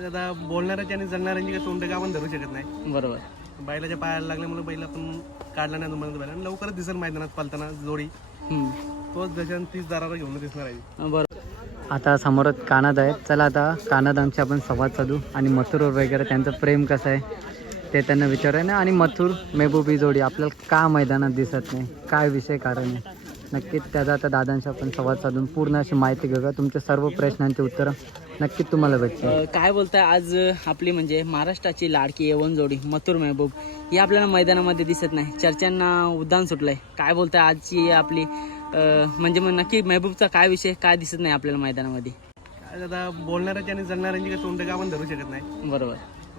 जी का का ने ने आता बोलणाऱ्याची आणि जगणाऱ्यांची काही तोंड आपण धरू शकत नाही बरोबर बैलाच्या पायाला लागल्यामुळे बैल आपण काढला नाही म्हणत बैल आणि लवकरच दिसेल मैदानात पालताना जोडी तोच गजन तीच दारावर घेऊन दिसणार आहे बरोबर आता समोर कानाद आहेत चला आता दा कानात आमचे आपण संवाद साधू आणि मथुर वगैरे त्यांचं प्रेम कसं आहे ते त्यांना विचारूया ना आणि मथुर मेबूबी जोडी आपल्याला का मैदानात दिसत नाही काय विषय कारण आहे नक्कीच त्याचा आता दादांशी आपण संवाद साधून पूर्ण अशी माहिती घेऊया तुमच्या सर्व प्रश्नांचे उत्तर नक्कीच तुम्हाला भेट काय बोलताय आज आपली म्हणजे महाराष्ट्राची लाडकी एवन जोडी मथुर मेहबूब ही आपल्याला मैदानामध्ये दिसत नाही चर्चांना उद्दान सुटलंय काय बोलताय आजची आपली म्हणजे मग नक्की मेहबूबचा काय विषय काय दिसत नाही आपल्याला ना मैदानामध्ये दादा बोलणाऱ्याच्या आणि जमणाऱ्यांची काय तोंड आपण का धरू शकत नाही बरोबर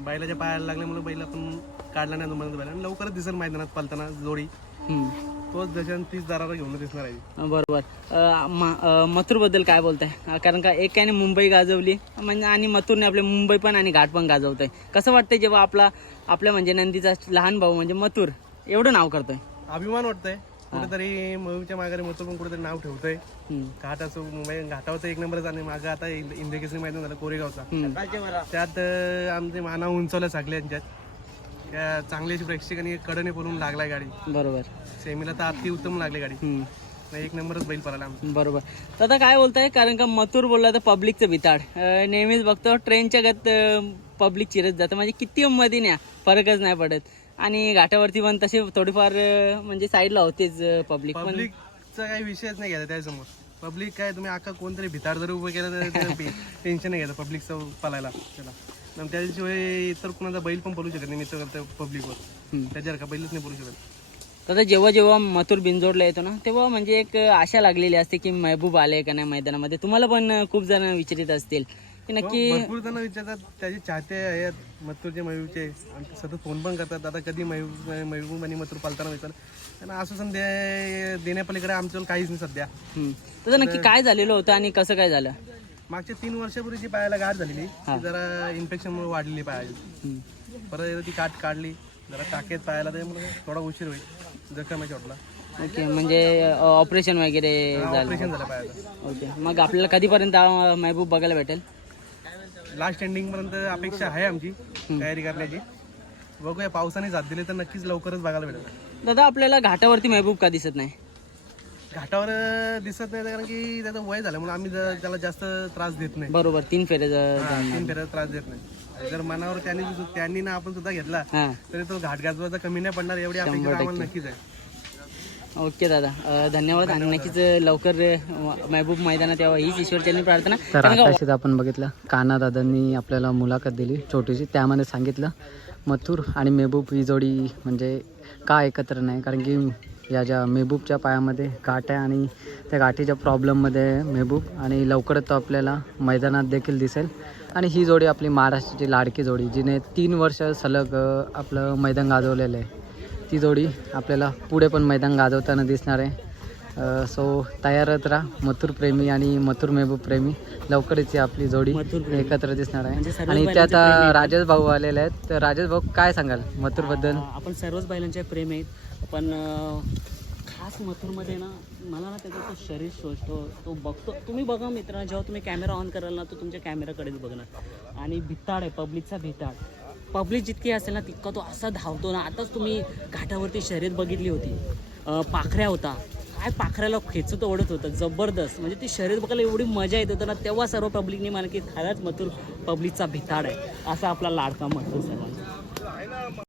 बैलाच्या पायाला लागल्यामुळे बैलातून काढला नाही लवकरच दिसत मैदानात पालताना जोडी बरोबर मथुर बद्दल काय बोलत कारण का एकाने मुंबई गाजवली म्हणजे आणि मथुरने आपले मुंबई पण आणि घाट पण गाजवत कसं वाटतंय जेव्हा आपला आपल्या म्हणजे नंदीचा लहान भाऊ म्हणजे मथुर एवढं नाव करतोय अभिमान वाटतंय कुठेतरी मयूरच्या मागे मथूर पण कुठेतरी नाव ठेवतोय घाट असं घाटावर एक नंबर आणि माझं आता माहिती झालं कोरेगावचा त्यात आमचे माना उंचवल्या सगळ्यांच्यात प्रेक्षकांनी कडने बोलून लागलाय गाडी बरोबर तर उत्तम सेमीला लागली गाडी एक नंबरच बैल पडला बरोबर आता काय बोलताय कारण का मथुर बोलला तर पब्लिकचं बिताड नेहमीच बघतो ट्रेनच्या गत पब्लिक चिरत जातं म्हणजे किती उमदी न्या फरकच नाही पडत आणि घाटावरती पण तसे थोडीफार म्हणजे साईडला होतेच पब्लिक पब्लिकचा काही विषयच नाही घेत त्यासमोर पब्लिक काय तुम्ही आखा कोणतरी भिताड जर उभं केलं तर टेन्शन नाही घेत पळायला पलायला मग त्याच्याशिवाय इतर कोणाचा बैल पण बोलू शकत नाही मित्र करता पब्लिक वर त्याच्यावर का बैलच नाही बोलू शकत दादा जेव्हा जेव्हा मथुर बिंजोडला येतो ना तेव्हा म्हणजे एक आशा लागलेली असते की महबूब आले का नाही मैदानामध्ये तुम्हाला पण खूप जण विचारित असतील की नक्की जण विचारतात त्याचे चाहते आहेत मथुरचे आणि सतत फोन पण करतात आता कधी महबूब आणि मथुर पालताना विचार त्यांना असं संध्या देण्यापलीकडे आमच्यावर काहीच नाही सध्या तसं नक्की काय झालेलं होतं आणि कसं काय झालं मागच्या तीन जी पायाला गाठ झाली जरा इन्फेक्शन मुळे वाढलेली पायाची परत ती काठ काढली जरा टाकेत पायाला थोडा उशीर होईल जखम म्हणजे ऑपरेशन वगैरे झालं ऑपरेशन पायाला ओके मग आपल्याला कधीपर्यंत मेहबूब बघायला भेटेल लास्ट एंडिंग पर्यंत अपेक्षा आहे आमची तयारी करण्याची बघूया पावसाने जात दिले तर नक्कीच लवकरच बघायला भेटेल दादा आपल्याला घाटावरती महबूब का दिसत नाही घाटावर दिसत नाही कारण की त्याचं वय झालं म्हणून आम्ही त्याला जास्त त्रास देत नाही बरोबर तीन फेरे आ, तीन फेरे त्रास देत नाही जर मनावर त्यांनी त्यांनी ना आपण सुद्धा घेतला तरी तो घाट गाजवा कमी नाही पडणार एवढी आपण नक्कीच आहे ओके दादा धन्यवाद दा आणि नक्कीच लवकर महबूब मैदानात यावं हीच ईश्वर चालली प्रार्थना तर आता आपण बघितलं काना दादांनी आपल्याला मुलाखत दिली छोटीशी त्यामध्ये सांगितलं मथुर आणि मेहबूब ही जोडी म्हणजे का एकत्र नाही कारण की या ज्या मेहबूबच्या पायामध्ये गाठ आहे आणि त्या गाठीच्या प्रॉब्लेममध्ये मेहबूब आणि लवकरच तो आपल्याला मैदानात देखील दिसेल आणि ही जोडी आपली महाराष्ट्राची लाडकी जोडी जिने तीन वर्ष सलग आपलं मैदान गाजवलेलं आहे ती जोडी आपल्याला पुढे पण मैदान गाजवताना दिसणार आहे सो uh, so, तयार राहा मथुर प्रेमी आणि मथुर मेहबूब प्रेमी लवकरच आपली जोडी एकत्र दिसणार आहे आणि आता राजेश भाऊ आलेले आहेत तर राजेश भाऊ काय सांगाल मथुर बद्दल आपण सर्वच बैलांच्या प्रेम आहेत पण खास मथुरमध्ये ना मला ना त्याचा तो शरीर सोसतो तो बघतो तुम्ही बघा मित्र जेव्हा तुम्ही कॅमेरा ऑन कराल ना तो तुमच्या कॅमेराकडेच बघणार आणि भित्ताड आहे पब्लिकचा भिताड पब्लिक जितकी असेल ना तितका तो असा धावतो ना आताच तुम्ही घाटावरती शरीर बघितली होती पाखऱ्या होता काय पाखराला खेचत तो ओढत होतं जबरदस्त म्हणजे ती शरीर बघायला एवढी मजा येत होतं ना तेव्हा सर्व पब्लिकने म्हणा की खालाच मथुर पब्लिकचा भिताड आहे असा आपला लाडका म्हणतो समाज